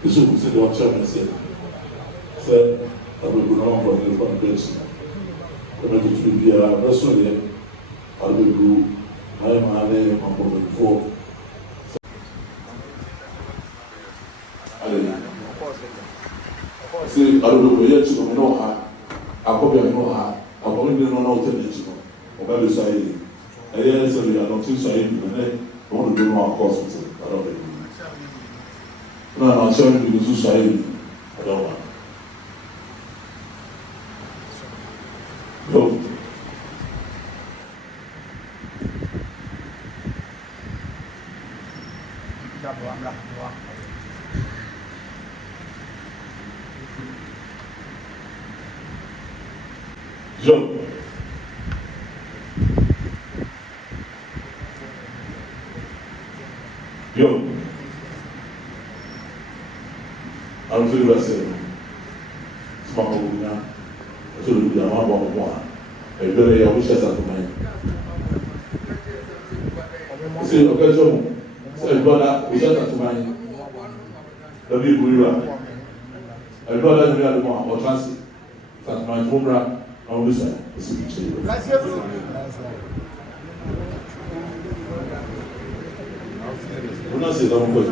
Bishop said the chairman said I will go on for the convention. The message will be a wrestler. I will go. I am a name on before. See, I don't know where you know her. I probably know her. I probably don't know what to do. About the side. I hear so we are not too sorry. I want to do more course. I don't know. No, I'm telling you, this is sorry. I don't want. No. Joe. Yo. I'm doing the same. Small now. So we are one. I wish I said to mine. See, okay, Joe. Say, brother, we just to mine. The people we are. I brother, we are the one or transit. That's my home. On this side, we're not saying that good.